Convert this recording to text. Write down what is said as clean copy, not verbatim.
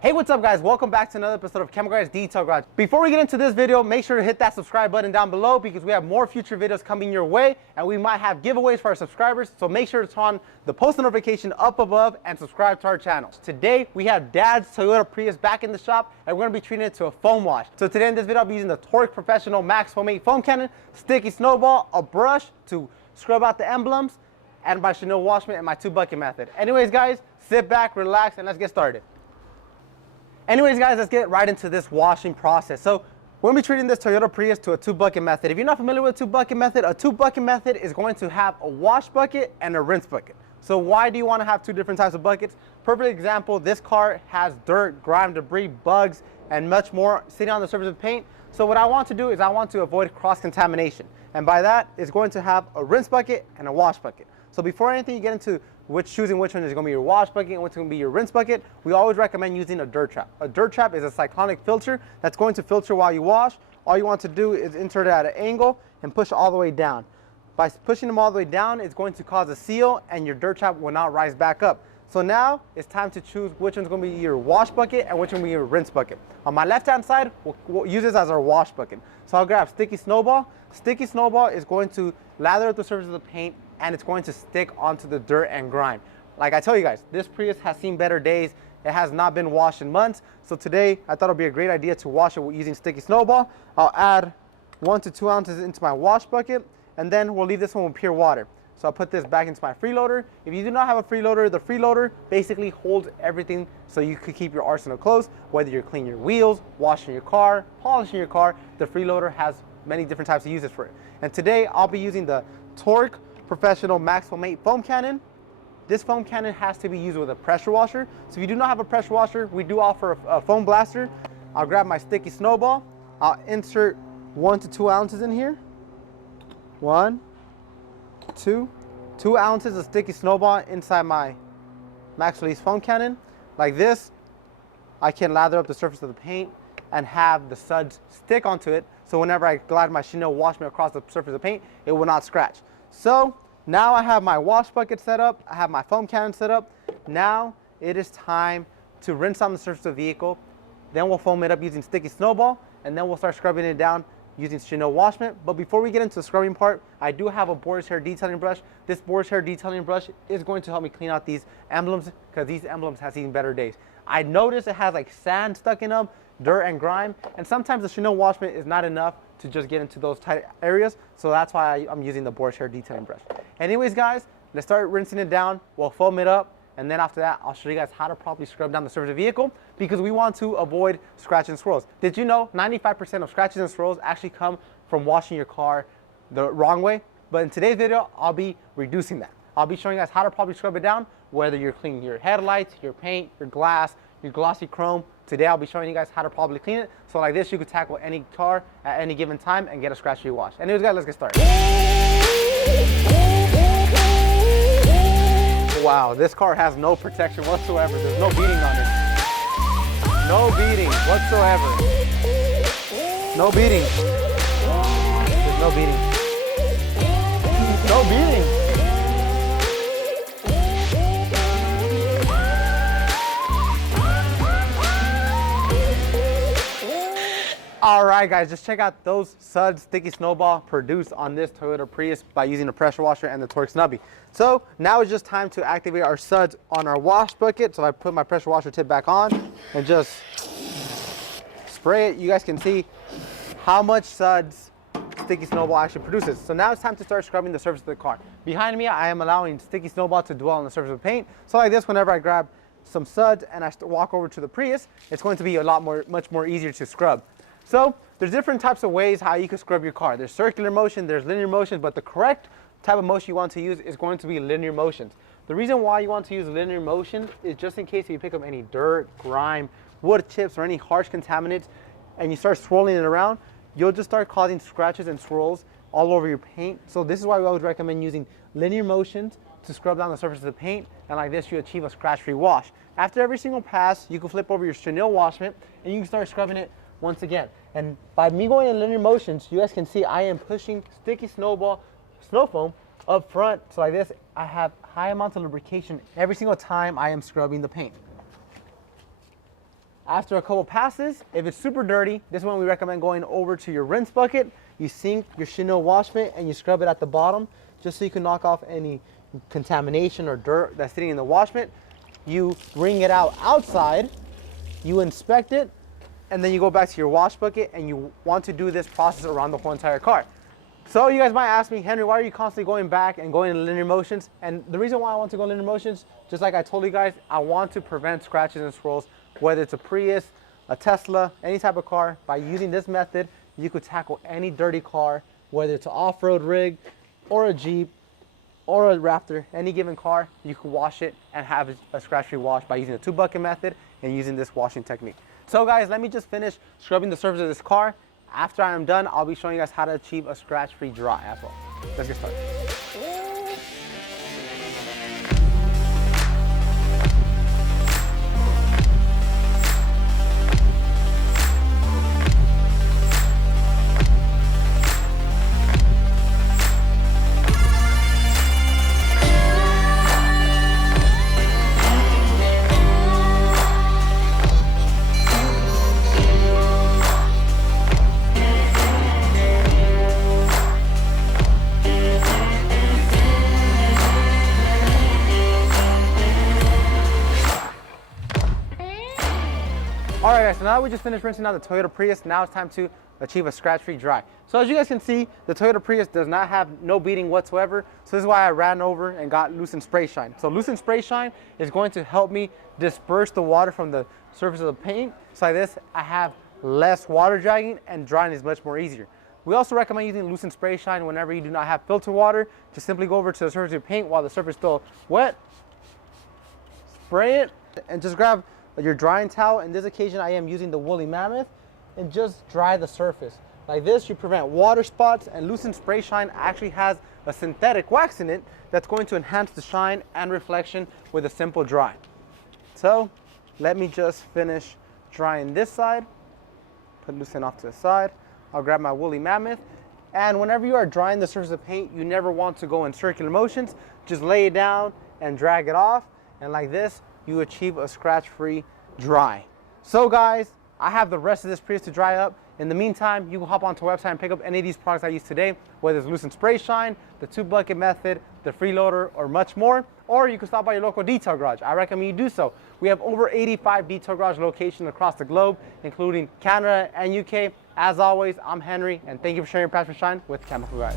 Hey, what's up guys? Welcome back to another episode of chemicalguys Detail Garage. Before we get into this video, make sure to hit that subscribe button down below because we have more future videos coming your way and we might have giveaways for our subscribers. So make sure to turn on the post notification up above and subscribe to our channel. Today we have Dad's Toyota Prius back in the shop and we're going to be treating it to a foam wash. So today in this video I'll be using the TORQ Professional Max Foam foam cannon, sticky snowball, a brush to scrub out the emblems, and my Chanel wash mitt and my 2-bucket method. Anyways guys, sit back, relax, and let's get started. Anyways guys, let's get right into this washing process. So we're going to be treating this Toyota Prius to a 2-bucket method. If you're not familiar with a 2-bucket method, a 2-bucket method is going to have a wash bucket and a rinse bucket. So why do you want to have two different types of buckets? Perfect example, this car has dirt, grime, debris, bugs, and much more sitting on the surface of paint. So what I want to do is I want to avoid cross-contamination. And by that, it's going to have a rinse bucket and a wash bucket. So before anything you get into choosing which one is going to be your wash bucket and which one is going to be your rinse bucket, we always recommend using a dirt trap. A dirt trap is a cyclonic filter that's going to filter while you wash. All you want to do is insert it at an angle and push all the way down. By pushing them all the way down, it's going to cause a seal and your dirt trap will not rise back up. So now it's time to choose which one's going to be your wash bucket and which one will be your rinse bucket. On my left-hand side, we'll use this as our wash bucket. So I'll grab Sticky Snowball. Sticky Snowball is going to lather up the surface of the paint and it's going to stick onto the dirt and grime. Like I tell you guys, this Prius has seen better days. It has not been washed in months. So today, I thought it would be a great idea to wash it using Sticky Snowball. I'll add 1 to 2 ounces into my wash bucket, and then we'll leave this one with pure water. So I'll put this back into my freeloader. If you do not have a freeloader, the freeloader basically holds everything so you could keep your arsenal close. Whether you're cleaning your wheels, washing your car, polishing your car, the freeloader has many different types of uses for it. And today, I'll be using the TORQ Professional Max Foam foam cannon. This foam cannon has to be used with a pressure washer. So if you do not have a pressure washer, we do offer a foam blaster. I'll grab my Sticky Snowball. I'll insert 1 to 2 ounces in here. 1, 2 ounces of Sticky Snowball inside my Max Release foam cannon. Like this, I can lather up the surface of the paint and have the suds stick onto it. So whenever I glide my Chanel wash mitt across the surface of the paint, it will not scratch. So now I have my wash bucket set up, I have my foam cannon set up. Now it is time to rinse on the surface of the vehicle. Then we'll foam it up using Sticky Snowball, and then we'll start scrubbing it down using Chanel wash mitt. But before we get into the scrubbing part, I do have a boar's hair detailing brush. This boar's hair detailing brush is going to help me clean out these emblems because these emblems have seen better days. I noticed it has like sand stuck in them, dirt and grime, and sometimes the Chanel wash mitt is not enough to just get into those tight areas. So that's why I'm using the boar's hair detailing brush. Anyways guys, let's start rinsing it down. We'll foam it up, and then after that, I'll show you guys how to properly scrub down the surface of the vehicle because we want to avoid scratches and swirls. Did you know 95% of scratches and swirls actually come from washing your car the wrong way? But in today's video, I'll be reducing that. I'll be showing you guys how to properly scrub it down, whether you're cleaning your headlights, your paint, your glass, your glossy chrome. Today I'll be showing you guys how to properly clean it. So like this, you could tackle any car at any given time and get a scratch-free wash. Anyways guys, let's get started. Wow, this car has no protection whatsoever. There's no beading on it. No beading whatsoever. No beading. There's no beading. No beading. Alright guys, just check out those suds Sticky Snowball produced on this Toyota Prius by using the pressure washer and the TORQ snubby. So now it's just time to activate our suds on our wash bucket. So I put my pressure washer tip back on and just spray it. You guys can see how much suds Sticky Snowball actually produces. So now it's time to start scrubbing the surface of the car. Behind me, I am allowing Sticky Snowball to dwell on the surface of the paint. So like this, whenever I grab some suds and I walk over to the Prius, it's going to be much more easier to scrub. So there's different types of ways how you can scrub your car. There's circular motion, there's linear motion, but the correct type of motion you want to use is going to be linear motions. The reason why you want to use linear motion is just in case you pick up any dirt, grime, wood chips, or any harsh contaminants, and you start swirling it around, you'll just start causing scratches and swirls all over your paint. So this is why we always recommend using linear motions to scrub down the surface of the paint, and like this you achieve a scratch-free wash. After every single pass, you can flip over your Chanel wash mitt and you can start scrubbing it once again. And by me going in linear motions, you guys can see I am pushing Sticky Snowball Snow Foam up front. So like this, I have high amounts of lubrication every single time I am scrubbing the paint. After a couple passes, if it's super dirty, this one we recommend going over to your rinse bucket. You sink your chenille wash mitt and you scrub it at the bottom just so you can knock off any contamination or dirt that's sitting in the wash mitt. You wring it out outside, you inspect it, and then you go back to your wash bucket, and you want to do this process around the whole entire car. So you guys might ask me, Henry, why are you constantly going back and going in linear motions? And the reason why I want to go in linear motions, just like I told you guys, I want to prevent scratches and swirls, whether it's a Prius, a Tesla, any type of car. By using this method, you could tackle any dirty car, whether it's an off-road rig or a Jeep or a Raptor, any given car, you can wash it and have a scratch-free wash by using the 2-bucket method and using this washing technique. So guys, let me just finish scrubbing the surface of this car. After I am done, I'll be showing you guys how to achieve a scratch-free dry as well. Let's get started. All right guys, so now we just finished rinsing out the Toyota Prius. Now it's time to achieve a scratch-free dry. So as you guys can see, the Toyota Prius does not have no beading whatsoever. So this is why I ran over and got LUCENT Spray Shine. So LUCENT Spray Shine is going to help me disperse the water from the surface of the paint. So like this, I have less water dragging and drying is much more easier. We also recommend using LUCENT Spray Shine whenever you do not have filter water. Just simply go over to the surface of your paint while the surface is still wet, spray it, and just grab your drying towel. In this occasion, I am using the Woolly Mammoth, and just dry the surface. Like this, you prevent water spots, and LUCENT Spray Shine actually has a synthetic wax in it that's going to enhance the shine and reflection with a simple dry. So let me just finish drying this side. Put LUCENT off to the side. I'll grab my Woolly Mammoth. And whenever you are drying the surface of paint, you never want to go in circular motions. Just lay it down and drag it off. And like this, you achieve a scratch-free dry. So guys, I have the rest of this Prius to dry up. In the meantime, you can hop onto our website and pick up any of these products I used today, whether it's LUCENT Spray Shine, the 2-bucket method, the freeloader, or much more. Or you can stop by your local detail garage. I recommend you do so. We have over 85 detail garage locations across the globe, including Canada and UK. As always, I'm Henry, and thank you for sharing your passion for shine with Chemical Guys.